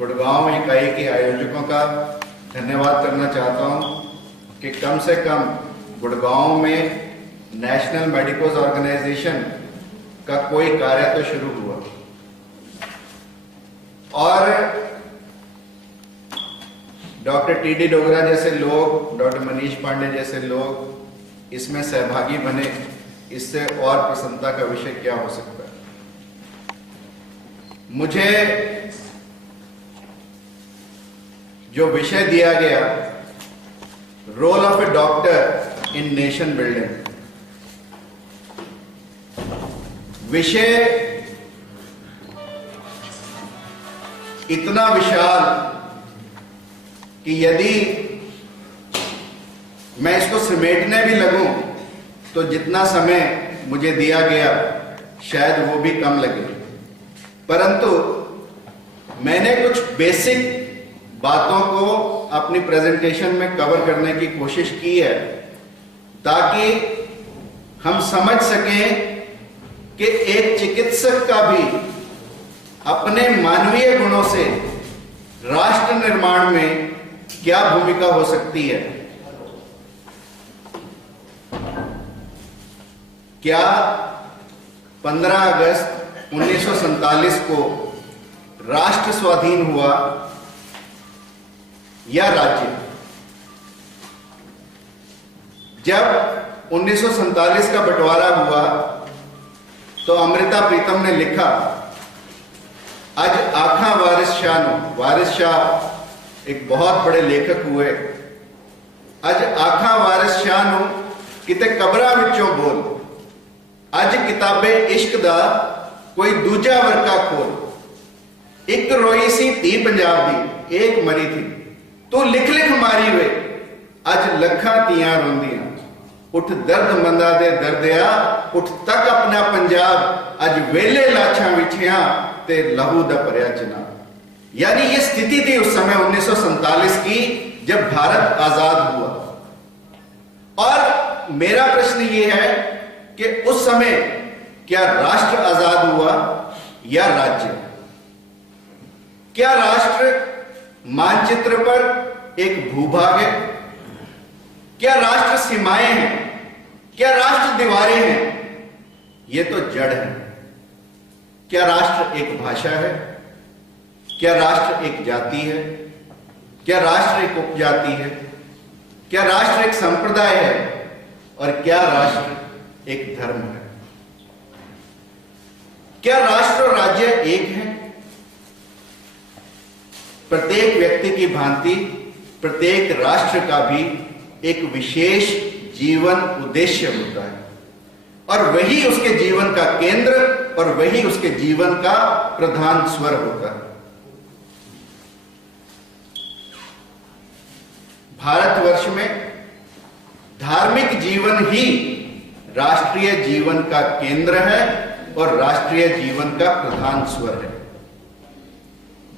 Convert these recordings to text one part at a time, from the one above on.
गुड़गांव इकाई के आयोजकों का धन्यवाद करना चाहता हूं कि कम से कम गुड़गांव में नेशनल मेडिकोज ऑर्गेनाइजेशन का कोई कार्य तो शुरू हुआ और डॉक्टर टी.डी. डोगरा जैसे लोग, डॉक्टर मनीष पांडे जैसे लोग इसमें सहभागी बने। इससे और प्रसन्नता का विषय क्या हो सकता है। मुझे जो विषय दिया गया, role of a doctor in nation building, विषय इतना विशाल कि यदि मैं इसको समेटने भी लगूं तो जितना समय मुझे दिया गया शायद वो भी कम लगे, परंतु मैंने कुछ बेसिक बातों को अपनी प्रेजेंटेशन में कवर करने की कोशिश की है ताकि हम समझ सकें कि एक चिकित्सक का भी अपने मानवीय गुणों से राष्ट्र निर्माण में क्या भूमिका हो सकती है। क्या 15 अगस्त 1947 को राष्ट्र स्वाधीन हुआ या राज्य? जब 1947 का बंटवारा हुआ तो अमृता प्रीतम ने लिखा, आज आखा वारिस शाह एक बहुत बड़े लेखक हुए, आज आखा वारिस शाह नु किते कबरा विचों बोल, आज किताबे इश्क दा कोई दूजा वर्का खोल, एक रोई सी धी पंजाब दी एक मरी थी, तू लिख लिख मारी वे अज लखा तियां रोंदियां, उठ दर्द मंदा दे दर्दिया, उठ तक अपना पंजाब अज वेले लाछां विछियां ते लहू दा भरिया चनाब। यानी ये स्थिति थी उस समय 1947 की जब भारत आजाद हुआ। और मेरा प्रश्न ये है कि उस समय क्या राष्ट्र आजाद हुआ या राज्य? क्या राष्ट्र मानचित्र पर एक भूभाग है? क्या राष्ट्र सीमाएं हैं? क्या राष्ट्र दीवारें हैं? ये तो जड़ है। क्या राष्ट्र एक भाषा है? क्या राष्ट्र एक जाति है? क्या राष्ट्र एक उपजाति है? क्या राष्ट्र एक संप्रदाय है? और क्या राष्ट्र एक धर्म है? क्या राष्ट्र और राज्य एक है? प्रत्येक व्यक्ति की भांति प्रत्येक राष्ट्र का भी एक विशेष जीवन उद्देश्य होता है और वही उसके जीवन का केंद्र और वही उसके जीवन का प्रधान स्वर होता है। भारतवर्ष में धार्मिक जीवन ही राष्ट्रीय जीवन का केंद्र है और राष्ट्रीय जीवन का प्रधान स्वर है।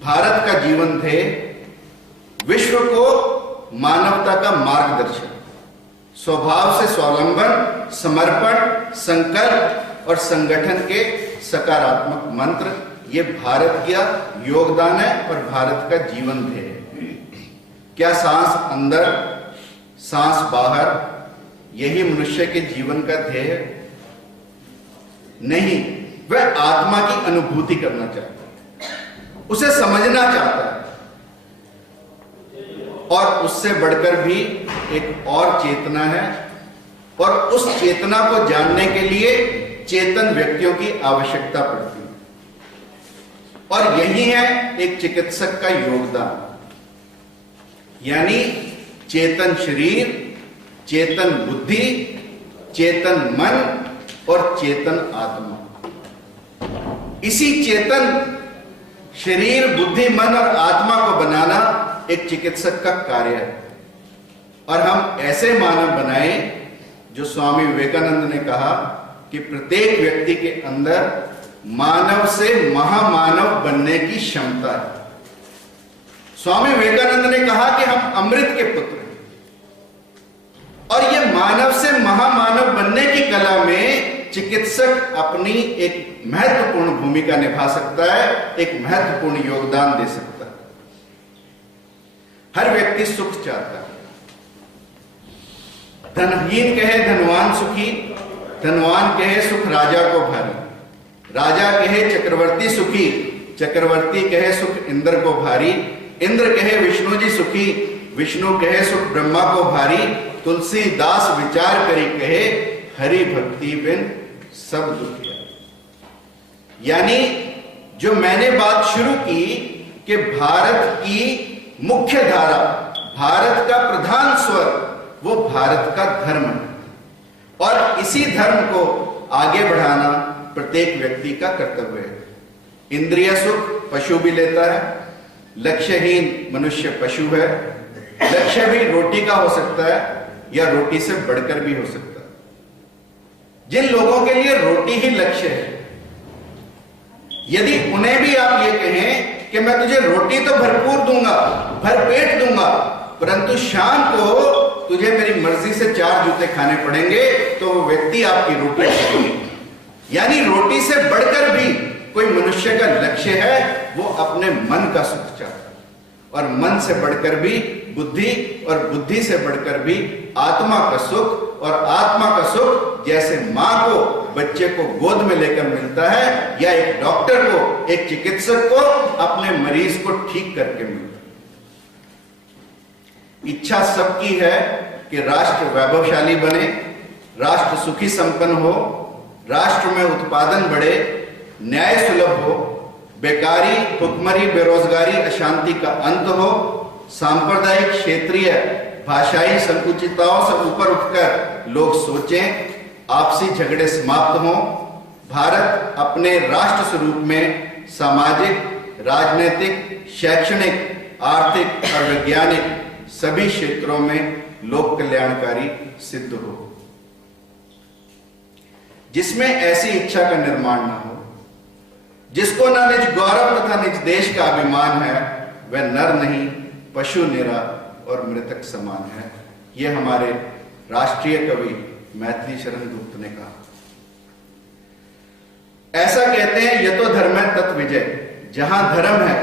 भारत का जीवन ध्येय विश्व को मानवता का मार्गदर्शन, स्वभाव से स्वावलंबन, समर्पण, संकल्प और संगठन के सकारात्मक मंत्र, ये भारत का योगदान है और भारत का जीवन ध्येय है। क्या सांस अंदर सांस बाहर यही मनुष्य के जीवन का ध्येय है? नहीं, वह आत्मा की अनुभूति करना चाहता है, उसे समझना चाहता है और उससे बढ़कर भी एक और चेतना है और उस चेतना को जानने के लिए चेतन व्यक्तियों की आवश्यकता पड़ती है। और यही है एक चिकित्सक का योगदान, यानी चेतन शरीर, चेतन बुद्धि, चेतन मन और चेतन आत्मा। इसी चेतन शरीर, बुद्धि, मन और आत्मा को बनाना एक चिकित्सक का कार्य है। और हम ऐसे मानव बनाएं जो स्वामी विवेकानंद ने कहा कि प्रत्येक व्यक्ति के अंदर मानव से महामानव बनने की क्षमता है। स्वामी विवेकानंद ने कहा कि हम अमृत के पुत्र हैं और ये मानव से महामानव बनने की कला में चिकित्सक अपनी एक महत्वपूर्ण भूमिका निभा सकता है, एक महत्वपूर्ण योगदान दे सकता है। हर व्यक्ति सुख चाहता है। धनहीन कहे धनवान सुखी, धनवान कहे सुख राजा को भारी, राजा कहे चक्रवर्ती सुखी, चक्रवर्ती कहे सुख इंद्र को भारी, इंद्र कहे विष्णु जी सुखी, विष्णु कहे सुख ब्रह्मा को भारी, तुलसीदास विचार करी कहे हरि भक्ति बिन सब दुखिया। यानी जो मैंने बात शुरू की कि भारत की मुख्य धारा, भारत का प्रधान स्वर वो भारत का धर्म है, और इसी धर्म को आगे बढ़ाना प्रत्येक व्यक्ति का कर्तव्य है। इंद्रिय सुख पशु भी लेता है, लक्ष्यहीन मनुष्य पशु है। लक्ष्य भी रोटी का हो सकता है या रोटी से बढ़कर भी हो सकता है। जिन लोगों के लिए रोटी ही लक्ष्य है, यदि उन्हें भी आप ये कहें कि मैं तुझे रोटी तो भरपूर दूंगा, भरपेट दूंगा, परंतु शाम को तुझे मेरी मर्जी से 4 जूते खाने पड़ेंगे, तो वो व्यक्ति आपकी रोटी खाएगा। यानी रोटी से बढ़कर भी कोई मनुष्य का लक्ष्य है, वो अपने मन का सुख चाहता है, और मन से बढ़कर भी बुद्धि, और बुद्धि से बढ़कर भी आत्मा का सुख, और आत्मा का सुख जैसे मां को बच्चे को गोद में लेकर मिलता है, या एक डॉक्टर को, एक चिकित्सक को अपने मरीज को ठीक करके मिलता है। इच्छा सबकी है कि राष्ट्र वैभवशाली बने, राष्ट्र सुखी संपन्न हो, राष्ट्र में उत्पादन बढ़े, न्याय सुलभ हो, बेकारी, भुखमरी, बेरोजगारी, अशांति का अंत हो, सांप्रदायिक, क्षेत्रीय, भाषाई संकुचितताओं से ऊपर उठकर लोग सोचें, आपसी झगड़े समाप्त हों, भारत अपने राष्ट्र स्वरूप में सामाजिक, राजनीतिक, शैक्षणिक, आर्थिक और वैज्ञानिक सभी क्षेत्रों में लोक कल्याणकारी सिद्ध हो। जिसमें ऐसी इच्छा का निर्माण न हो, जिसको न निज गौरव तथा निज देश का अभिमान है, वह नर नहीं पशु निरा और मृतक समान है। यह हमारे राष्ट्रीय कवि मैथिली शरण गुप्त ने कहा। ऐसा कहते हैं, यतो धर्म है तत् विजय, जहां धर्म है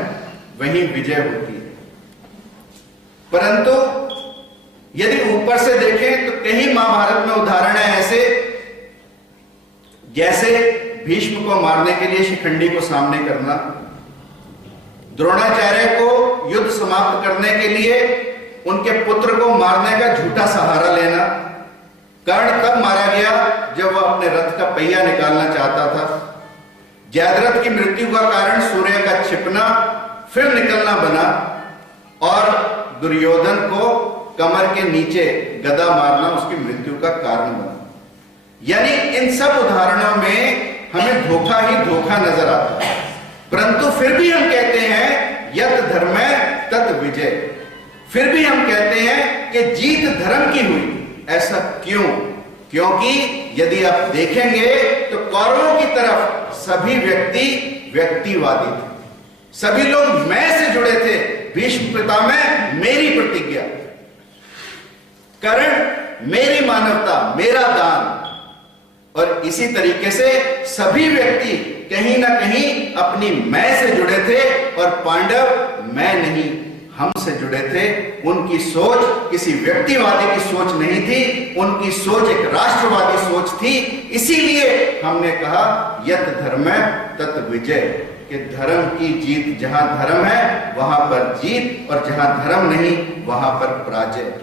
वहीं विजय होती है। परंतु यदि ऊपर से देखें तो कई महाभारत में उदाहरण है ऐसे, जैसे भीष्म को मारने के लिए शिखंडी को सामने करना, द्रोणाचार्य को युद्ध समाप्त करने के लिए उनके पुत्र को मारने का झूठा सहारा लेना, कर्ण तब मारा गया जब वह अपने रथ का पहिया निकालना चाहता था, जयद्रथ की मृत्यु का कारण सूर्य का छिपना फिर निकलना बना, और दुर्योधन को कमर के नीचे गदा मारना उसकी मृत्यु का कारण बना। यानी इन सब उदाहरणों में हमें धोखा ही धोखा नजर आता है, परंतु फिर भी हम कहते हैं यत धर्मे तत् विजय। फिर भी हम कहते हैं कि जीत धर्म की हुई। ऐसा क्यों? क्योंकि यदि आप देखेंगे तो कौरवों की तरफ सभी व्यक्ति व्यक्तिवादी थे, सभी लोग मैं से जुड़े थे। भीष्म पितामह मेरी प्रतिज्ञा, कर्ण मेरी मानवता, मेरा दान, और इसी तरीके से सभी व्यक्ति कहीं ना कहीं अपनी मैं से जुड़े थे, और पांडव मैं नहीं हम से जुड़े थे। उनकी सोच किसी व्यक्तिवादी की सोच नहीं थी, उनकी सोच एक राष्ट्रवादी सोच थी। इसीलिए हमने कहा यत धर्म तत् विजय, कि धर्म की जीत, जहां धर्म है वहां पर जीत, और जहां धर्म नहीं वहां पर पराजय।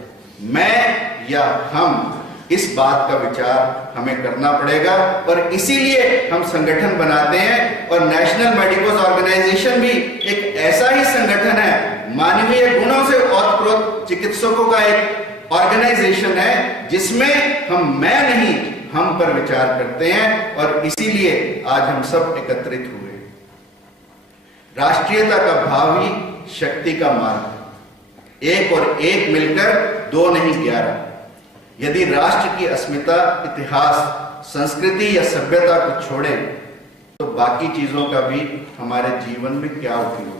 मैं या हम, इस बात का विचार हमें करना पड़ेगा, और इसीलिए हम संगठन बनाते हैं। और नेशनल मेडिकल ऑर्गेनाइजेशन भी एक ऐसा ही संगठन है, मानवीय गुणों से ओतप्रोत चिकित्सकों का एक ऑर्गेनाइजेशन है, जिसमें हम मैं नहीं हम पर विचार करते हैं। और इसीलिए आज हम सब एकत्रित हुए। राष्ट्रीयता का भाव ही शक्ति का मार्ग है। एक और एक मिलकर 2 नहीं 11। यदि राष्ट्र की अस्मिता, इतिहास, संस्कृति या सभ्यता को छोड़े तो बाकी चीजों का भी हमारे जीवन में क्या उपयोग?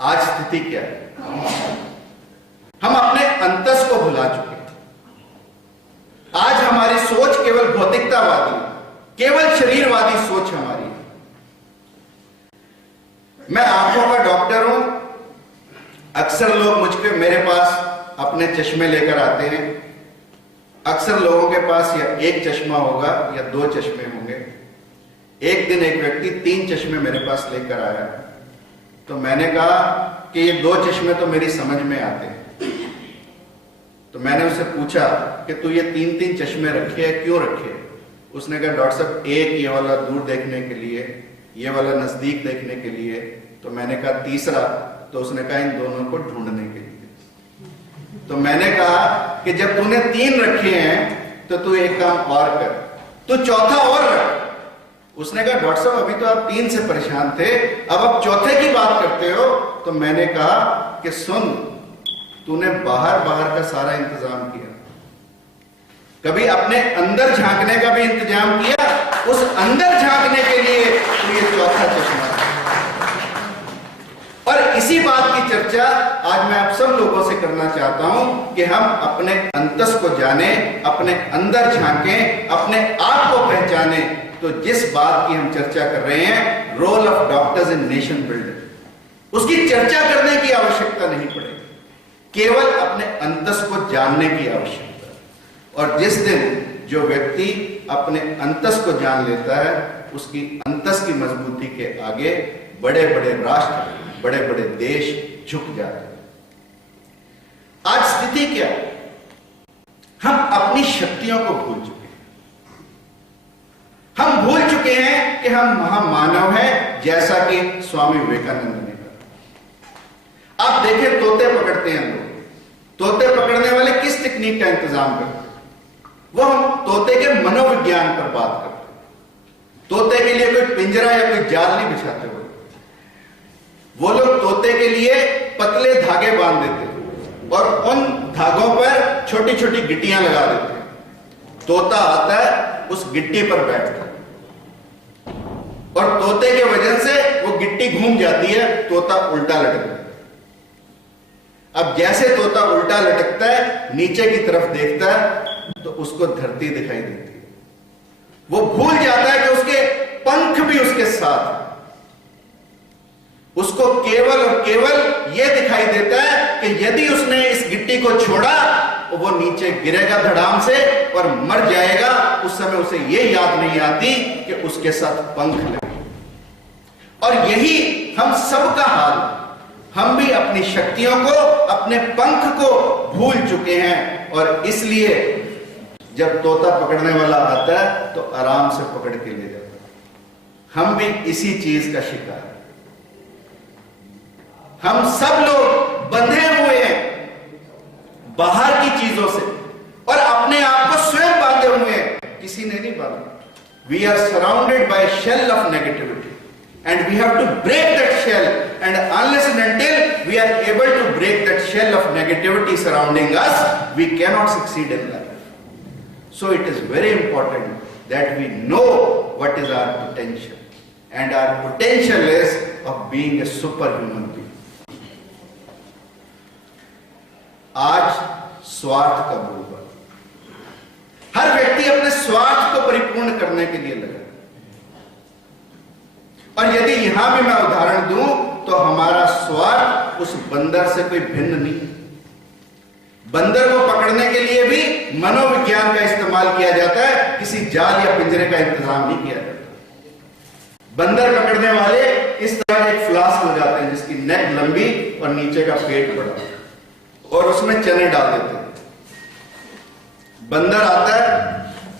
आज स्थिति क्या है? हम अपने अंतस को भुला चुके हैं। आज हमारी सोच केवल भौतिकतावादी, केवल शरीरवादी सोच हमारी है। मैं आंखों का डॉक्टर हूं, अक्सर लोग मुझके मेरे पास अपने चश्मे लेकर आते हैं। अक्सर लोगों के पास या एक चश्मा होगा या दो चश्मे होंगे। एक दिन एक व्यक्ति 3 चश्मे मेरे पास लेकर आया, तो मैंने कहा कि ये 2 चश्मे तो मेरी समझ में आते हैं। तो मैंने उससे पूछा कि तू ये 3-3 चश्मे रखे हैं, क्यों रखे? उसने कहा डॉक्टर साहब, एक ये वाला दूर देखने के लिए, ये वाला नजदीक देखने के लिए। तो मैंने कहा तीसरा? तो उसने कहा इन दोनों को ढूंढने के लिए। तो मैंने कहा कि जब तूने 3 रखे हैं तो तू एक काम और कर, तू चौथा और रख। उसने कहा डॉक्टर साहब, अभी तो आप 3 से परेशान थे, अब आप चौथे की बात करते हो। तो मैंने कहा कि सुन, तूने बाहर का सारा इंतजाम किया, कभी अपने अंदर झांकने का भी इंतजाम किया? उस अंदर झांकने के लिए तो ये चौथा चश्मा। और इसी बात की चर्चा आज मैं आप सब लोगों से करना चाहता हूं कि हम अपने अंतस को जाने, अपने अंदर झांकें, अपने आप को पहचाने। तो जिस बात की हम चर्चा कर रहे हैं, role of doctors in nation building, उसकी चर्चा करने की आवश्यकता नहीं पड़ेगी, केवल अपने अंतस को जानने की आवश्यकता। और जिस दिन जो व्यक्ति अपने अंतस को जान लेता है, उसकी अंतस की मजबूती के आगे बड़े बड़े राष्ट्र, बड़े बड़े देश झुक जाते हैं। आज स्थिति क्या है? हम अपनी शक्तियों को भूल चुके हैं। हम भूल चुके हैं कि हम महामानव हैं, जैसा कि स्वामी विवेकानंद ने कहा। आप देखें, तोते पकड़ते हैं लोग। तोते पकड़ने वाले किस टेक्निक का इंतजाम करते हैं? वो हम तोते के मनोविज्ञान पर बात करते हैं। तोते के लिए कोई पिंजरा या कोई जाल नहीं बिछाते हुए, वो लोग तोते के लिए पतले धागे बांध देते और उन धागों पर छोटी छोटी गिट्टियां लगा देते हैं। तोता आता है, उस गिट्टी पर बैठता है और तोते के वजन से वो गिट्टी घूम जाती है, तोता उल्टा लटकता है। अब जैसे तोता उल्टा लटकता है, नीचे की तरफ देखता है तो उसको धरती दिखाई देती है। वो भूल जाता है कि उसके पंख भी उसके साथ हैं। उसको केवल और केवल यह दिखाई देता है कि यदि उसने इस गिट्टी को छोड़ा तो वो नीचे गिरेगा धड़ाम से और मर जाएगा। उस समय उसे यह याद नहीं आती कि उसके साथ पंख लगे। और यही हम सबका हाल, हम भी अपनी शक्तियों को, अपने पंख को भूल चुके हैं। और इसलिए जब तोता पकड़ने वाला आता है तो आराम से पकड़ के ले जाता है। हम भी इसी चीज का शिकार हैं। हम सब लोग बंधे हुए हैं बाहर की चीजों से और अपने आप को स्वयं बांधे हुए हैं, किसी ने नहीं बांधा। We are surrounded by shell of negativity and we have to break that shell, and unless and until we are able to break that shell of negativity surrounding us, we cannot succeed in life. So it is very important that we know what is our potential, and our potential is of being a superhuman being. आज स्वार्थ का बोलबाला, हर व्यक्ति अपने स्वार्थ को परिपूर्ण करने के लिए लगा। और यदि यहां भी मैं उदाहरण दूं तो हमारा स्वार्थ उस बंदर से कोई भिन्न नहीं। बंदर को पकड़ने के लिए भी मनोविज्ञान का इस्तेमाल किया जाता है, किसी जाल या पिंजरे का इंतजाम नहीं किया जाता। बंदर पकड़ने वाले इस तरह एक फ्लास्क लगाते हैं जिसकी नेक लंबी और नीचे का पेट बड़ा, और उसमें चने डाल देते हैं। बंदर आता है,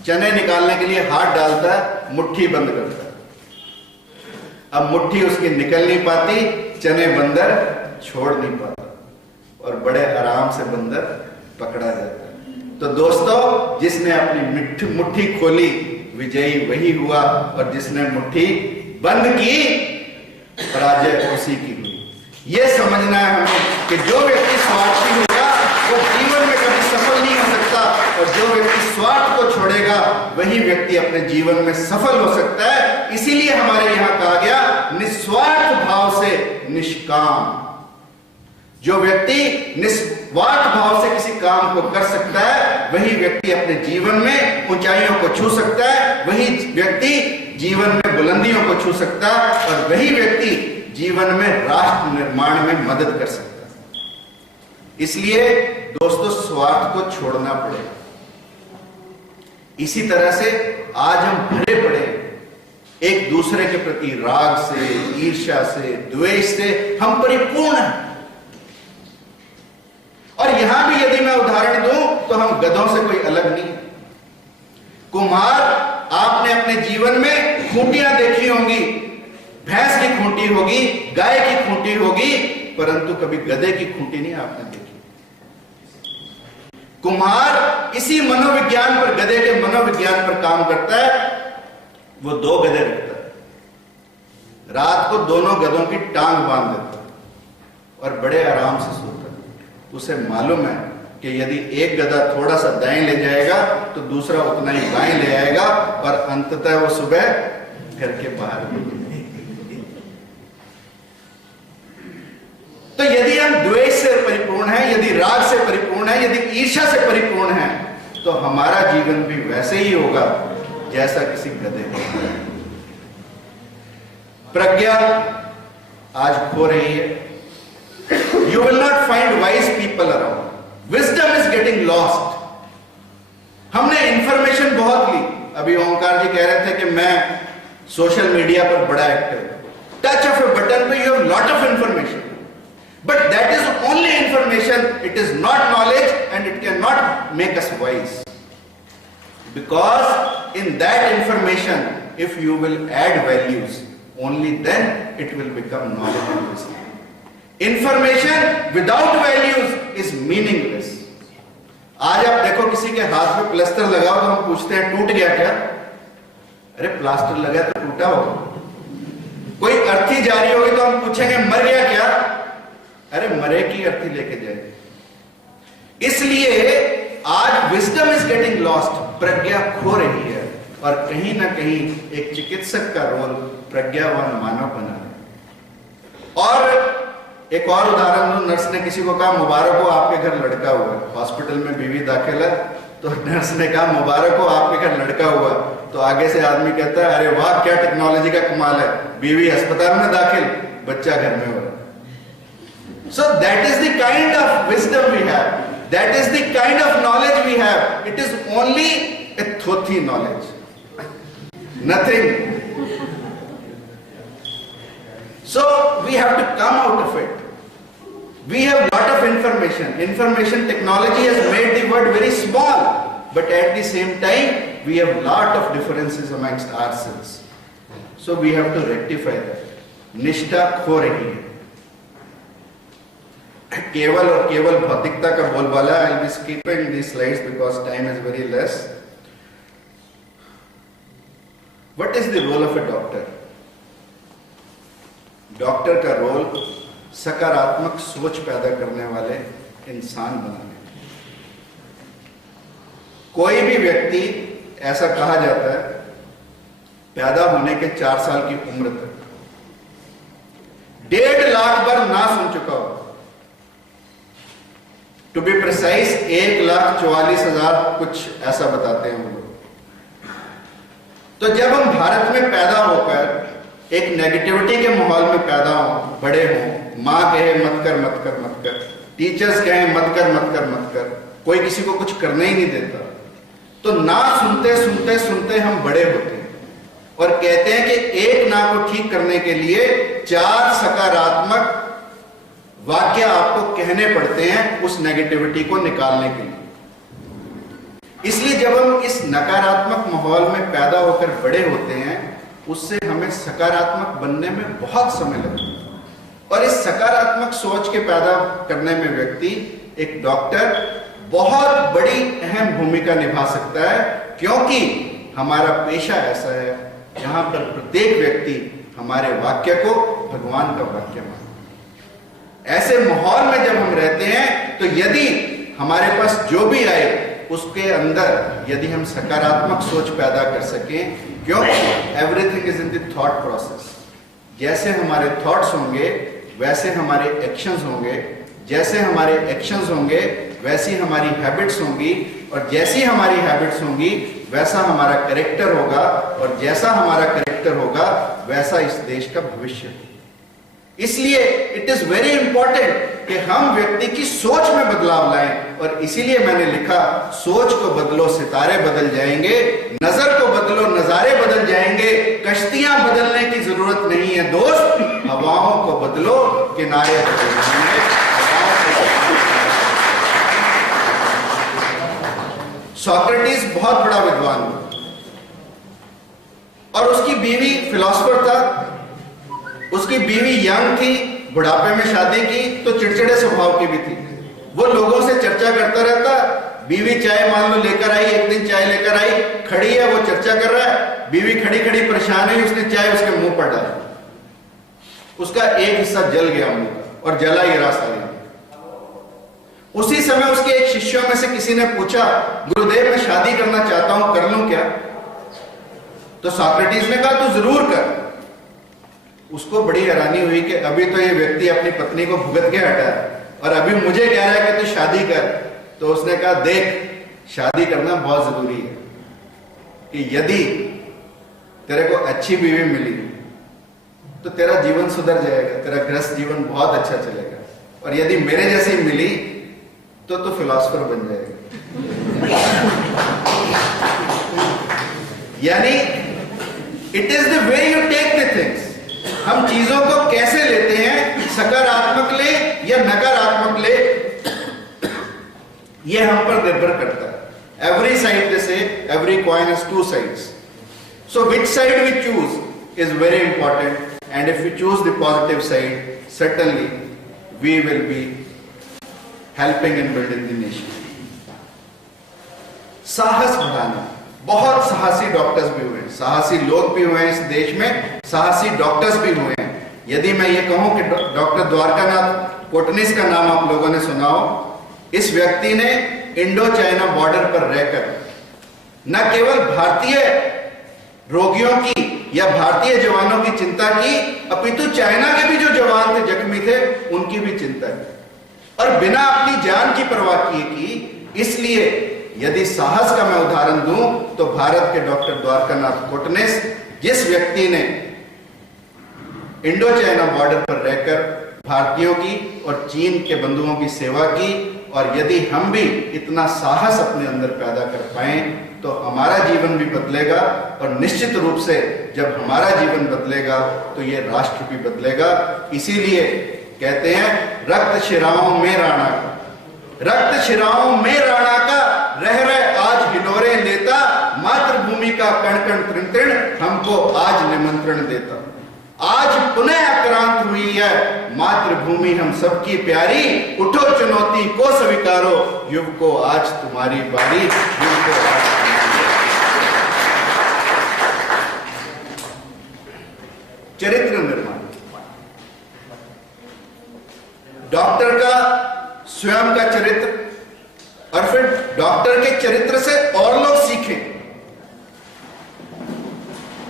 चने निकालने के लिए हाथ डालता है, मुट्ठी बंद करता है। अब मुट्ठी उसकी निकल नहीं पाती, चने बंदर छोड़ नहीं पाता और बड़े आराम से बंदर पकड़ा जाता है। तो दोस्तों, जिसने अपनी मुट्ठी खोली विजयी वही हुआ, और जिसने मुट्ठी बंद की पराजय उसी की हुई। यह समझना है हमें कि जो व्यक्ति स्वार्थी होगा वो जीवन में कभी सफल नहीं हो सकता, और जो व्यक्ति स्वार्थ को छोड़ेगा वही व्यक्ति अपने जीवन में सफल हो सकता है। इसीलिए हमारे यहां कहा गया, निस्वार्थ भाव से निष्काम। जो व्यक्ति निस्वार्थ भाव से किसी काम को कर सकता है वही व्यक्ति अपने जीवन में ऊंचाइयों को छू सकता है, वही व्यक्ति जीवन में बुलंदियों को छू सकता है, और वही व्यक्ति जीवन में राष्ट्र निर्माण में मदद कर सकता है। इसलिए दोस्तों स्वार्थ को छोड़ना पड़ेगा। इसी तरह से आज हम भरे पड़े एक दूसरे के प्रति राग से, ईर्ष्या से, द्वेष से हम परिपूर्ण हैं। और यहां भी यदि मैं उदाहरण दूं तो हम गधों से कोई अलग नहीं। कुम्हार, आपने अपने जीवन में खूंटियां देखी होंगी, भैंस की खूंटी होगी, गाय की खूंटी होगी, परंतु कभी गधे की खूंटी नहीं आपने देखी। कुम्हार इसी मनोविज्ञान पर, गधे के मनोविज्ञान पर काम करता है। वो 2 गधे रखता है, रात को दोनों गधों की टांग बांध देता है और बड़े आराम से सोता है। उसे मालूम है कि यदि एक गधा थोड़ा सा दाएं ले जाएगा तो दूसरा उतना ही बाएं ले आएगा और अंततः वो सुबह घर के बाहर। तो यदि हम द्वेष से परिपूर्ण हैं, यदि राग से परिपूर्ण हैं, यदि ईर्ष्या से परिपूर्ण हैं, तो हमारा जीवन भी वैसे ही होगा जैसा किसी गधे का। प्रज्ञा आज खो रही है। You will not find wise people around. Wisdom is getting lost. हमने इंफॉर्मेशन बहुत ली। अभी ओंकार जी कह रहे थे कि मैं सोशल मीडिया पर बड़ा एक्टिव हूं। टच ऑफ ए बटन पे you have lot of information, but that is only information, it is not knowledge and it can not make us wise, because in that information if you will add values, only then it will become knowledge and wisdom. Information without values is meaningless. आज आप देखो किसी के हाथ में plaster लगाओ तो हम पूछते हैं टूट गया क्या? अरे प्लास्टर लगा तो टूटा होगा। कोई अर्थी जा रही होगी तो हम पूछेंगे मर गया क्या? अरे मरे की अर्थी लेके जाए। इसलिए आज विजडम इज गेटिंग लॉस्ट, प्रज्ञा खो रही है और कहीं ना कहीं एक चिकित्सक का रोल प्रज्ञावान मानव बना है। और एक और उदाहरण दूं, नर्स ने किसी को कहा मुबारक हो आपके घर लड़का हुआ। हॉस्पिटल में बीवी दाखिल है तो नर्स ने कहा मुबारक हो आपके घर लड़का हुआ, तो आगे से आदमी कहता है अरे वाह क्या टेक्नोलॉजी का कमाल है, बीवी अस्पताल में दाखिल, बच्चा घर में हो रहा। So that is the kind of wisdom we have, that is the kind of knowledge we have. It is only a थोथी knowledge, nothing. So we have to come out of it. We have lot of information. Information technology has made the world very small, but at the same time we have lot of differences amongst ourselves. So we have to rectify that. निष्ठा खो रही है। केवल और केवल भौतिकता का बोलबाला। I'll be skipping these slides because time is very less. What is the role of a doctor? Doctor का रोल सकारात्मक सोच पैदा करने वाले इंसान बनाने। कोई भी व्यक्ति, ऐसा कहा जाता है, पैदा होने के 4 साल की उम्र तक 1.5 लाख बार ना सुन चुका हो। टू बी प्रिसाइज 1,44,000 कुछ ऐसा बताते हैं वो लोग। तो जब हम भारत में पैदा होकर एक नेगेटिविटी के माहौल में पैदा हो, बड़े हो, माँ कहे मत कर मत कर मत कर, टीचर्स कहे मत कर मत कर मत कर, कोई किसी को कुछ करने ही नहीं देता, तो ना सुनते सुनते सुनते हम बड़े होते हैं और कहते हैं कि एक ना को ठीक करने के लिए 4 सकारात्मक वाक्य आपको कहने पड़ते हैं उस नेगेटिविटी को निकालने के लिए। इसलिए जब हम इस नकारात्मक माहौल में पैदा होकर बड़े होते हैं, उससे हमें सकारात्मक बनने में बहुत समय लगता है। और इस सकारात्मक सोच के पैदा करने में व्यक्ति, एक डॉक्टर, बहुत बड़ी अहम भूमिका निभा सकता है, क्योंकि हमारा पेशा ऐसा है जहां पर प्रत्येक व्यक्ति हमारे वाक्य को भगवान का वाक्य मानता है। ऐसे माहौल में जब हम रहते हैं तो यदि हमारे पास जो भी आए उसके अंदर यदि हम सकारात्मक सोच पैदा कर सकें, क्योंकि everything is in the thought process. जैसे हमारे थॉट्स होंगे वैसे हमारे एक्शंस होंगे, जैसे हमारे एक्शंस होंगे वैसी हमारी हैबिट्स होंगी, और जैसी हमारी हैबिट्स होंगी वैसा हमारा कैरेक्टर होगा, और जैसा हमारा कैरेक्टर होगा वैसा इस देश का भविष्य। इसलिए इट इज वेरी इंपॉर्टेंट कि हम व्यक्ति की सोच में बदलाव लाएं, और इसीलिए मैंने लिखा, सोच को बदलो सितारे बदल जाएंगे, नजर को बदलो नजारे बदल जाएंगे, कश्तियां बदलने की जरूरत नहीं है दोस्त, हवाओं को बदलो किनारे बदल जाएंगे। सोक्रेटिस बहुत बड़ा विद्वान था और उसकी बीवी फिलोसोफर था। उसकी बीवी यंग थी, बुढ़ापे में शादी की, तो चिड़चिड़े स्वभाव की भी थी। वो लोगों से चर्चा करता रहता। बीवी चाय मान लो लेकर आई, एक दिन चाय लेकर आई, खड़ी है, वो चर्चा कर रहा है, बीवी खड़ी खड़ी परेशान है, उसने चाय उसके मुंह पर डाली, उसका एक हिस्सा जल गया मुंह का और जला ये रास्ता गया। उसी समय उसके एक शिष्यों में से किसी ने पूछा, गुरुदेव मैं शादी करना चाहता हूं, कर लूं क्या? तो सोक्रेटिस ने कहा तू जरूर कर। उसको बड़ी हैरानी हुई कि अभी तो ये व्यक्ति अपनी पत्नी को भुगत के हटा है और अभी मुझे कह रहा है कि तू शादी कर। तो उसने कहा देख, शादी करना बहुत जरूरी है कि यदि तेरे को अच्छी बीवी मिली तो तेरा जीवन सुधर जाएगा, तेरा गृहस्थ जीवन बहुत अच्छा चलेगा, और यदि मेरे जैसी मिली तो तू फिलोसोफर बन जाएगा। यानी it is the way you take the things. हम चीजों को कैसे लेते हैं, सकारात्मक ले या नकारात्मक ले, यह हम पर निर्भर करता है। Every side they say every coin has two sides, so which side we choose is very important, and if we choose the positive side, certainly we will be helping in building the nation. साहस बढ़ाना, बहुत साहसी doctors भी हुए हैं, साहसी लोग भी हुए हैं इस देश में, साहसी डॉक्टर्स भी हुए हैं। यदि मैं ये कहूं कि डॉक्टर द्वारकानाथ कोटनिस का नाम आप लोगों ने सुना हो, इस व्यक्ति ने इंडो चाइना बॉर्डर पर रहकर न केवल भारतीय रोगियों की या भारतीय जवानों की चिंता की, अपितु चाइना के भी जो जवान थे, जख्मी थे, उनकी भी चिंता की, और बिना अपनी जान की परवाह किए की। इसलिए यदि साहस का मैं उदाहरण दूं तो भारत के डॉक्टर द्वारकानाथ कोटनिस, जिस व्यक्ति ने इंडो चाइना बॉर्डर पर रहकर भारतीयों की और चीन के बंधुओं की सेवा की, और यदि हम भी इतना साहस अपने अंदर पैदा कर पाए तो हमारा जीवन भी बदलेगा, और निश्चित रूप से जब हमारा जीवन बदलेगा तो ये राष्ट्र भी बदलेगा। इसीलिए कहते हैं रक्त शिराओं में राणा का, रक्त शिराओं में राणा का, रह रह आज हिलोरे लेता, मातृभूमि का कण कण तृण तृण हमको आज निमंत्रण देता। आज पुनः आक्रांत हुई है मातृभूमि हम सबकी प्यारी, उठो चुनौती को स्वीकारो, युग को आज तुम्हारी बारी, युग को आज चरित्र निर्माण। डॉक्टर का स्वयं का चरित्र, और फिर डॉक्टर के चरित्र से और लोग सीखें।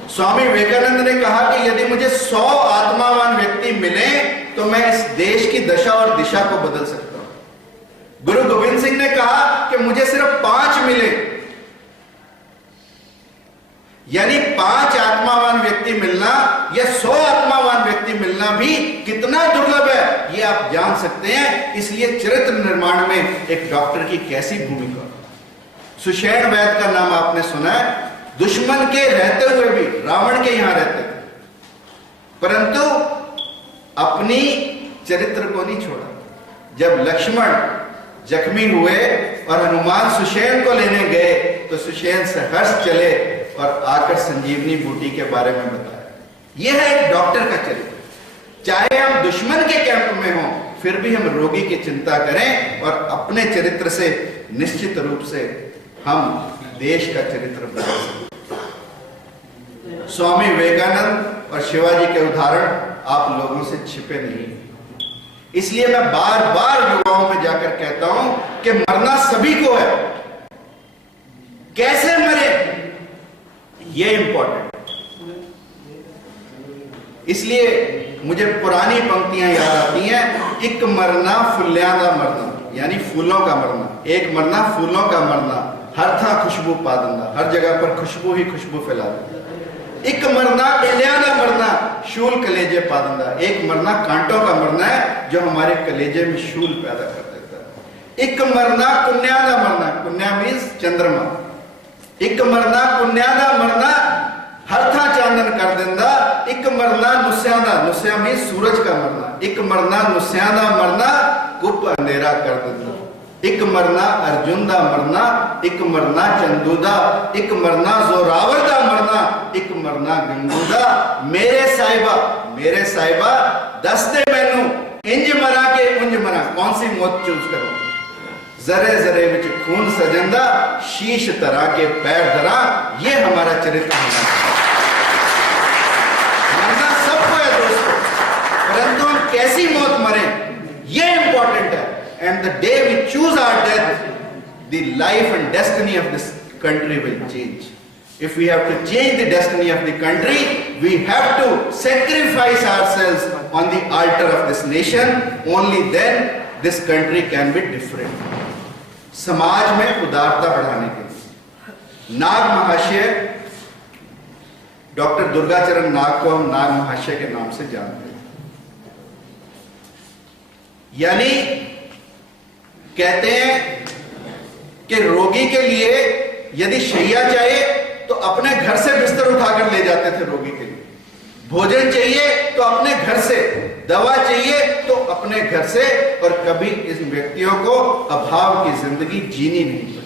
स्वामी विवेकानंद ने कहा कि यदि मुझे 100 आत्मावान व्यक्ति मिले तो मैं इस देश की दशा और दिशा को बदल सकता हूं। गुरु गोविंद सिंह ने कहा कि मुझे सिर्फ 5 मिले, यानी 5 आत्मावान व्यक्ति मिलना या 100 आत्मावान व्यक्ति मिलना भी कितना दुर्लभ है, यह आप जान सकते हैं। इसलिए चरित्र निर्माण में एक डॉक्टर की कैसी भूमिका। सुषेण वैद्य का नाम आपने सुना है, दुश्मन के रहते हुए भी, रावण के यहां रहते थे, परंतु अपनी चरित्र को नहीं छोड़ा। जब लक्ष्मण जख्मी हुए और हनुमान सुषेण को लेने गए तो सुषेण से हर्ष चले और आकर संजीवनी बूटी के बारे में बताया। यह है एक डॉक्टर का चरित्र। चाहे हम दुश्मन के कैंप में हों, फिर भी हम रोगी की चिंता करें और अपने चरित्र से निश्चित रूप से हम देश का चरित्र बदल सकते। स्वामी विवेकानंद और शिवाजी के उदाहरण आप लोगों से छिपे नहीं। इसलिए मैं बार बार युवाओं में जाकर कहता हूं कि मरना सभी को है, कैसे मरे ये इंपॉर्टेंट। इसलिए मुझे पुरानी पंक्तियां याद आती हैं, एक मरना फुल्लियां दा मरना, यानी फूलों का मरना, एक मरना फूलों का मरना, हर था खुशबू पा दिंदा, हर जगह पर खुशबू ही खुशबू फैला दिंदा। एक मरना कल्याण का मरना, शूल कलेजे पा दिंदा। एक मरना कांटों का मरना है, जो हमारे कलेजे में शूल पैदा कर देता है। इक मरना कुन्यादा मरना, कुन्या मीन्स चंद्रमा, इक मरना कुन्यादा मरना हरथा चांदन कर देंदा, इक मरना नुस्यादा, नुस्या मीन्स सूरज का मरना, इक मरना नुस्यादा मरना गुप अंधेरा कर देंदा, इक मरना अर्जुन दा मरना, इक मरना चंदू दा, इक मरना जोरावर दा मरना, इक मरना गंगू दा। मेरे साहिबा दस दे मैनू इंज मरा के उंज मरा, कौन सी मौत चूज करो? जरे जरे विच खून सजंदा, शीश तरा के पैर धरा, ये हमारा चरित्र होना चाहिए। मरना सबको है दोस्तों, परंतु हम कैसी मौत मरे ये इंपॉर्टेंट है। And the day we choose our death, the life and destiny of this country will change. If we have to change the destiny of the country, we have to sacrifice ourselves on the altar of this nation. Only then this country can be different. समाज में उदारता बढ़ाने के लिए Nag Mahashay, doctor Durgacharan नाग को हम नाग महाशय के नाम से जानते हैं। यानी कहते हैं कि रोगी के लिए यदि शैया चाहिए तो अपने घर से बिस्तर उठाकर ले जाते थे रोगी के लिए, भोजन चाहिए तो अपने घर से, दवा चाहिए तो अपने घर से, और कभी इस व्यक्तियों को अभाव की जिंदगी जीनी नहीं पड़ी।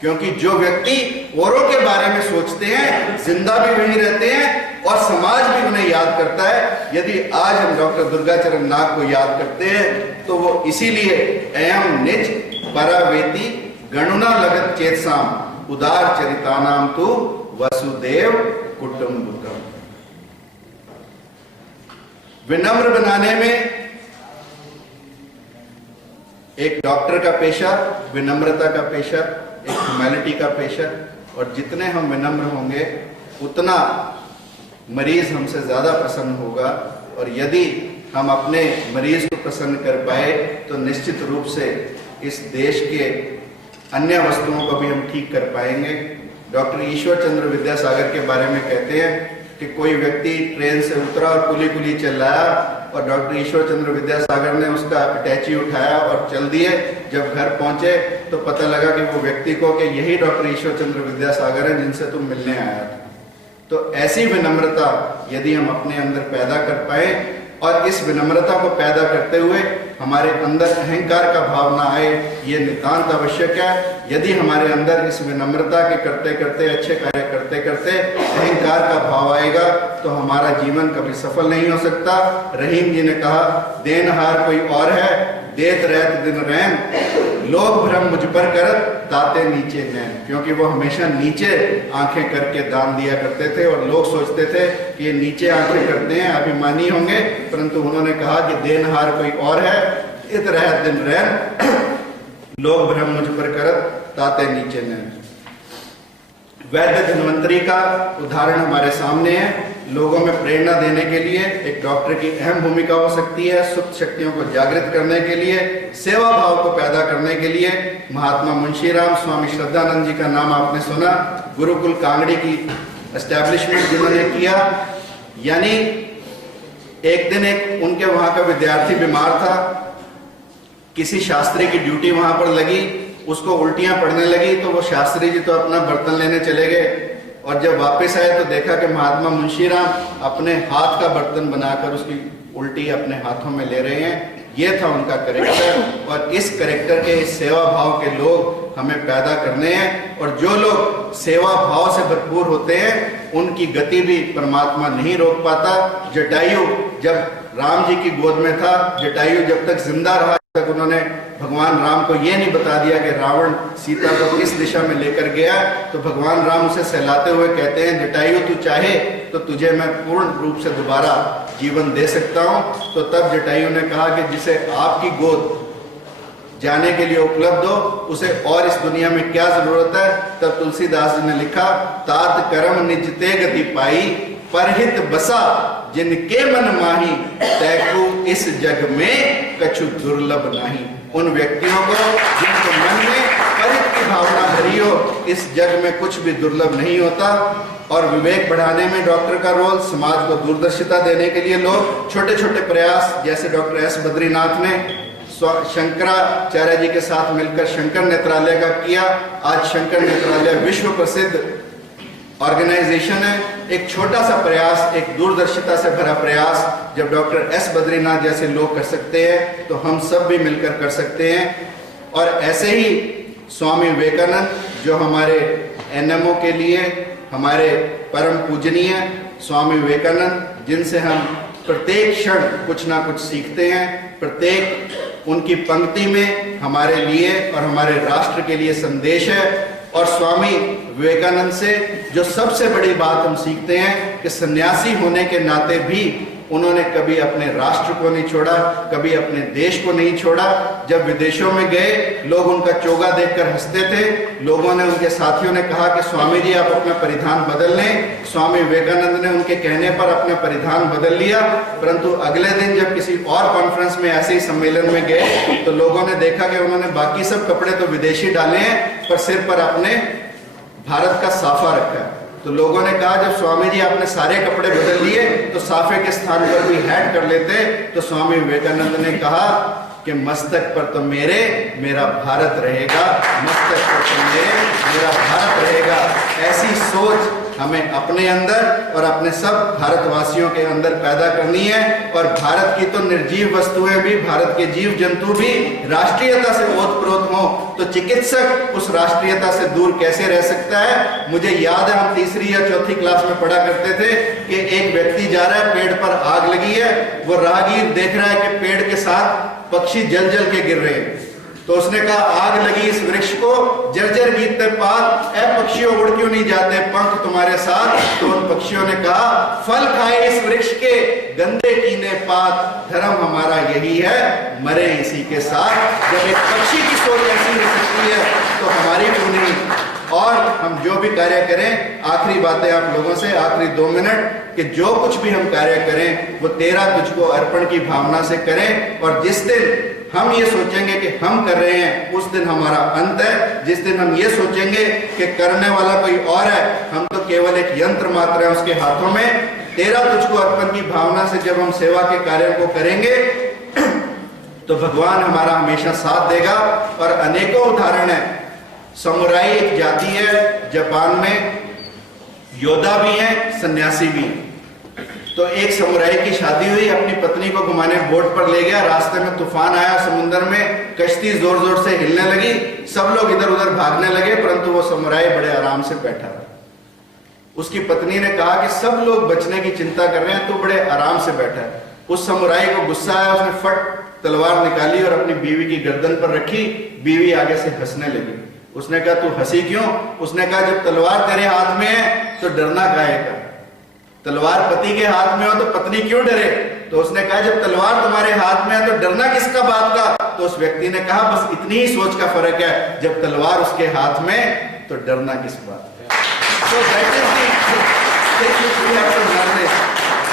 क्योंकि जो व्यक्ति औरों के बारे में सोचते हैं जिंदा भी वही रहते हैं और समाज भी उन्हें याद करता है। यदि आज हम डॉक्टर दुर्गाचरण नाग को याद करते हैं तो वो इसीलिए एयम निज परावेती गणुना लगत चेतसाम उदार चरितानाम तु वसुदेव कुटुंबकम। विनम्र बनाने में एक डॉक्टर का पेशा, विनम्रता का पेशा, एक ह्यूमैनिटी का पेशा, और जितने हम विनम्र होंगे उतना मरीज हमसे ज्यादा प्रसन्न होगा। और यदि हम अपने मरीज को प्रसन्न कर पाए तो निश्चित रूप से इस देश के अन्य वस्तुओं को भी हम ठीक कर पाएंगे। डॉक्टर ईश्वर चंद्र विद्यासागर के बारे में कहते हैं कि कोई व्यक्ति ट्रेन से उतरा और कुली कुली चिल्लाया और डॉक्टर ईश्वर चंद्र विद्यासागर ने उसका अटैची उठाया और चल दिए। जब घर पहुंचे तो पता लगा कि वो व्यक्ति को कि यही डॉक्टर ईश्वर चंद्र विद्यासागर है जिनसे तुम मिलने आया था। तो ऐसी विनम्रता यदि हम अपने अंदर पैदा कर पाए और इस विनम्रता को पैदा करते हुए हमारे अंदर अहंकार का भाव ना आए, ये नितांत आवश्यक है। यदि हमारे अंदर इस विनम्रता के करते करते, अच्छे कार्य करते करते अहंकार का भाव आएगा तो हमारा जीवन कभी सफल नहीं हो सकता। रहीम जी ने कहा, देनहार कोई और है, देत रहत दिन रैन, लोग भ्रम मुझ पर करत ताते नीचे नैन। क्योंकि वो हमेशा नीचे आंखें करके दान दिया करते थे और लोग सोचते थे कि ये नीचे आंखें करते हैं, अभिमानी होंगे, परंतु उन्होंने कहा कि देनहार कोई और है, इत रहत दिन रैन, लोग भ्रम मुझ पर करत ताते नीचे नैन। वैद्य धन्वंतरी का उदाहरण हमारे सामने है। लोगों में प्रेरणा देने के लिए एक डॉक्टर की अहम भूमिका हो सकती है। सुप्त शक्तियों को जागृत करने के लिए, सेवा भाव को पैदा करने के लिए महात्मा मुंशीराम स्वामी श्रद्धानंद जी का नाम आपने सुना। गुरुकुल कांगड़ी की एस्टैब्लिशमेंट जिन्होंने किया, यानी एक दिन एक उनके वहां का विद्यार्थी बीमार था, किसी शास्त्री की ड्यूटी वहां पर लगी, उसको उल्टियां पड़ने लगी तो वो शास्त्री जी तो अपना बर्तन लेने चले गए और जब वापस आए तो देखा कि महात्मा मुंशीराम अपने हाथ का बर्तन बनाकर उसकी उल्टी अपने हाथों में ले रहे हैं। ये था उनका कैरेक्टर और इस कैरेक्टर के, इस सेवा भाव के लोग हमें पैदा करने हैं। और जो लोग सेवा भाव से भरपूर होते हैं उनकी गति भी परमात्मा नहीं रोक पाता। जटायु जब राम जी की गोद में था, जटायु जब तक जिंदा रहा तक उन्होंने भगवान राम को ये नहीं बता दिया कि रावण सीता को किस दिशा में लेकर गया। तो भगवान राम उसे सहलाते हुए कहते हैं, जटायु तू चाहे तो तुझे मैं पूर्ण रूप से दोबारा जीवन दे सकता हूं। तो तब जटायु ने कहा कि जिसे आपकी गोद जाने के लिए उपलब्ध हो उसे और इस दुनिया में क्या जरूरत है। तब तुलसीदास जी ने लिखा, तात कर्म निजते गति पाई, परहित बसा जिनके मन माही, तैकू इस जग में कछु दुर्लभ नहीं। उन व्यक्तियों को जिनके मन में परित की भावना भरी हो, इस जग में कुछ भी दुर्लभ नहीं होता। और विवेक बढ़ाने में डॉक्टर का रोल, समाज को दूरदर्शिता देने के लिए लोग छोटे छोटे प्रयास, जैसे डॉक्टर एस बद्रीनाथ ने शंकराचार्य जी के साथ मिलकर शंकर नेत्रालय का किया। आज शंकर नेत्रालय विश्व प्रसिद्ध ऑर्गेनाइजेशन है। एक छोटा सा प्रयास, एक दूरदर्शिता से भरा प्रयास जब डॉक्टर एस बद्रीनाथ जैसे लोग कर सकते हैं, तो हम सब भी मिलकर कर सकते हैं। और ऐसे ही स्वामी विवेकानंद, जो हमारे एनएमओ के लिए हमारे परम पूजनीय स्वामी विवेकानंद, जिनसे हम प्रत्येक क्षण कुछ ना कुछ सीखते हैं, प्रत्येक उनकी पंक्ति में हमारे लिए और हमारे राष्ट्र के लिए संदेश है। और स्वामी विवेकानंद से जो सबसे बड़ी बात हम सीखते हैं कि सन्यासी होने के नाते भी उन्होंने कभी अपने राष्ट्र को नहीं छोड़ा, कभी अपने देश को नहीं छोड़ा। जब विदेशों में गए, लोग उनका चोगा देखकर हंसते थे। लोगों ने, उनके साथियों ने कहा कि स्वामी जी आप अपना परिधान बदल लें। स्वामी विवेकानंद ने उनके कहने पर अपना परिधान बदल लिया। परंतु अगले दिन जब किसी और कॉन्फ्रेंस में, ऐसे ही सम्मेलन में गए, तो लोगों ने देखा कि उन्होंने बाकी सब कपड़े तो विदेशी डाले हैं, पर सिर पर अपने भारत का साफा रखा है। तो लोगों ने कहा जब स्वामी जी आपने सारे कपड़े बदल लिए तो साफे के स्थान पर भी हैट कर लेते। तो स्वामी विवेकानंद ने कहा कि मस्तक पर तो मेरा भारत रहेगा, मस्तक पर तो मेरा भारत रहेगा। ऐसी सोच हमें अपने अंदर और अपने सब भारतवासियों के अंदर पैदा करनी है। और भारत की तो निर्जीव वस्तुएं भी, भारत के जीव जंतु भी राष्ट्रीयता से ओतप्रोत हों, तो चिकित्सक उस राष्ट्रीयता से दूर कैसे रह सकता है। मुझे याद है, हम तीसरी या चौथी क्लास में पढ़ा करते थे कि एक व्यक्ति जा रहा है, पेड़ पर आग लगी है, वो राहगीर देख रहा है कि पेड़ के साथ पक्षी जल जल के गिर रहे हैं। तो उसने कहा आग लगी इस वृक्ष को, जर्जर गीतते पात, ऐ पक्षियों उड़ क्यों नहीं जाते पंख तुम्हारे साथ। तो उन पक्षियों ने कहा फल खाए इस वृक्ष के, गंदे कीने पात, धर्म हमारा यही है, मरे इसी के साथ। जब एक पक्षी की सोच ऐसी हो सकती है तो हमारी क्यों नहीं। और हम जो भी कार्य करें, आखिरी बातें आप लोगों से, आखिरी 2 मिनट, कि जो कुछ भी हम कार्य करें वो तेरा तुझको अर्पण की भावना से करें। और जिस दिन हम ये सोचेंगे कि हम कर रहे हैं, उस दिन हमारा अंत है। जिस दिन हम ये सोचेंगे कि करने वाला कोई और है, हम तो केवल एक यंत्र मात्र है उसके हाथों में, तेरा तुझको अर्पण की भावना से जब हम सेवा के कार्यों को करेंगे तो भगवान हमारा हमेशा साथ देगा। और अनेकों उदाहरण है। समुराई एक जाति है जापान में, योद्धा भी है, सन्यासी भी है। तो एक समुराई की शादी हुई, अपनी पत्नी को घुमाने बोट पर ले गया, रास्ते में तूफान आया, समुद्र में कश्ती जोर जोर से हिलने लगी, सब लोग इधर उधर भागने लगे, परंतु वो समुराई बड़े आराम से बैठा रहा। उसकी पत्नी ने कहा कि सब लोग बचने की चिंता कर रहे हैं, तू बड़े आराम से बैठा है। उस समुराई को गुस्सा आया, उसने फट तलवार निकाली और अपनी बीवी की गर्दन पर रखी। बीवी आगे से हंसने लगी। उसने कहा तू हंसी क्यों? उसने कहा जब तलवार तेरे हाथ में है तो डरना काहे का? तलवार पति के हाथ में हो तो पत्नी क्यों डरे? तो उसने कहा जब तलवार तुम्हारे हाथ में है तो डरना किसका बात का? तो उस व्यक्ति ने कहा बस इतनी ही सोच का फर्क है, जब तलवार उसके हाथ में तो डरना किस बात का? So that is the thing we have to learn.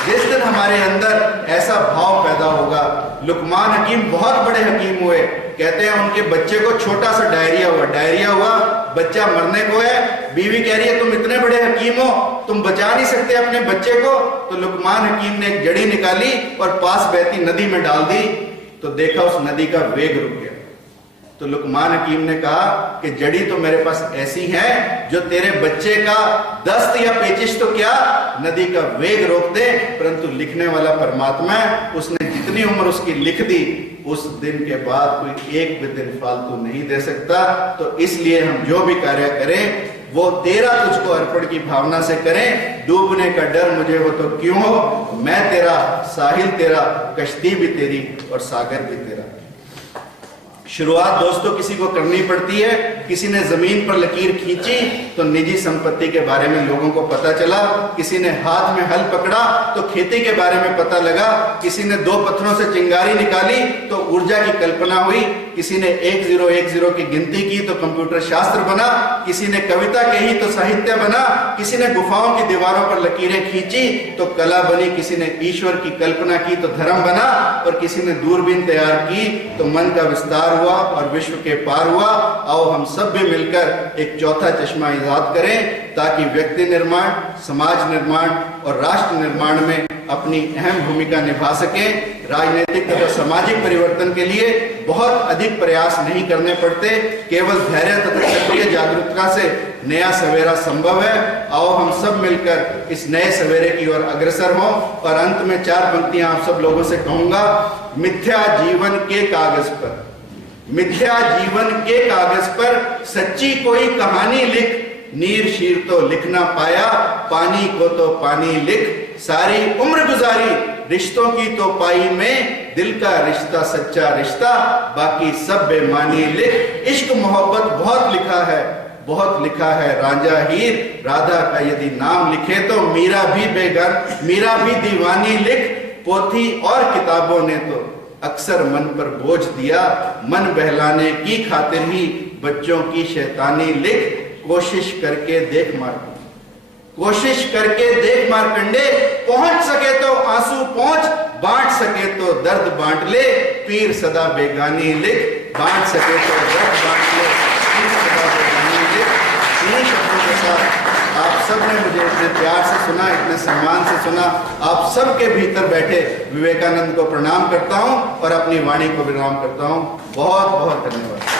जिस दिन हमारे अंदर ऐसा भाव पैदा होगा, लुकमान हकीम बहुत बड़े हकीम हुए, कहते हैं उनके बच्चे को छोटा सा डायरिया हुआ, बच्चा मरने को है, बीवी कह रही है तुम इतने बड़े हकीम हो, तुम बचा नहीं सकते अपने बच्चे को। तो लुकमान हकीम ने एक जड़ी निकाली और पास बहती नदी में डाल दी, तो देखा उस नदी का वेग रुक गया। तो लुकमान हकीम ने कहा कि जड़ी तो मेरे पास ऐसी है जो तेरे बच्चे का दस्त या पेचिश तो क्या, नदी का वेग रोक दे, परंतु लिखने वाला परमात्मा है, उसने जितनी उम्र उसकी लिख दी, उस दिन के बाद कोई एक भी दिन फालतू नहीं दे सकता। तो इसलिए हम जो भी कार्य करें वो तेरा तुझको अर्पण की भावना से करें। डूबने का डर मुझे हो तो क्यों हो, मैं तेरा, साहिल तेरा, कश्ती भी तेरी और सागर भी तेरा। शुरुआत दोस्तों किसी को करनी पड़ती है। किसी ने जमीन पर लकीर खींची तो निजी संपत्ति के बारे में लोगों को पता चला, किसी ने हाथ में हल पकड़ा तो खेती के बारे में पता लगा, किसी ने 2 पत्थरों से चिंगारी निकाली तो ऊर्जा की कल्पना हुई, किसी ने 1010 की गिनती की तो कंप्यूटर शास्त्र बना, किसी ने कविता कही तो साहित्य बना, किसी ने गुफाओं की दीवारों पर लकीरें खींची तो कला बनी, किसी ने ईश्वर की कल्पना की तो धर्म बना, और किसी ने दूरबीन तैयार की तो मन का विस्तार हुआ और विश्व के पार हुआ। आओ हम सब भी मिलकर एक चौथा चश्मा ईजाद करें ताकि व्यक्ति निर्माण, समाज निर्माण और राष्ट्र निर्माण में अपनी अहम भूमिका निभा सकें। राजनीतिक तथा सामाजिक परिवर्तन के लिए बहुत अधिक प्रयास नहीं करने पड़ते, केवल धैर्य तथा सक्रिय जागरूकता से नया सवेरा संभव है। आओ हम सब मिलकर इस नए सवेरे की ओर अग्रसर हों। और अंत में 4 पंक्तियां आप सब लोगों से कहूंगा। मिथ्या जीवन के कागज पर, मिथ्या जीवन के कागज पर सच्ची कोई कहानी लिख, नीर शीर तो लिख ना पाया, पानी को तो पानी लिख, सारी उम्र गुजारी रिश्तों की तो पाई में, दिल का रिश्ता सच्चा रिश्ता, बाकी सब बेमानी लिख। इश्क मोहब्बत बहुत लिखा है, बहुत लिखा है रांझा हीर, राधा का यदि नाम लिखे तो मीरा भी बेगान, मीरा भी दीवानी लिख। पोथी और किताबों ने तो अक्सर मन पर बोझ दिया, मन बहलाने की खातिर ही बच्चों की शैतानी लिख। कोशिश करके देख मारकंडे, कोशिश करके देख मारकंडे, पहुंच सके तो आंसू पहुंच, बांट सके तो दर्द बांट ले, पीर सदा बेगानी लिख। बांट सके तो दर्द बांट ले, पीर सदा बेगानी लिख। इन्हीं शब्दों के साथ आप सब ने मुझे इतने प्यार से सुना, इतने सम्मान से सुना। आप सबके भीतर बैठे विवेकानंद को प्रणाम करता हूं और अपनी वाणी को विराम करता हूं। बहुत बहुत धन्यवाद।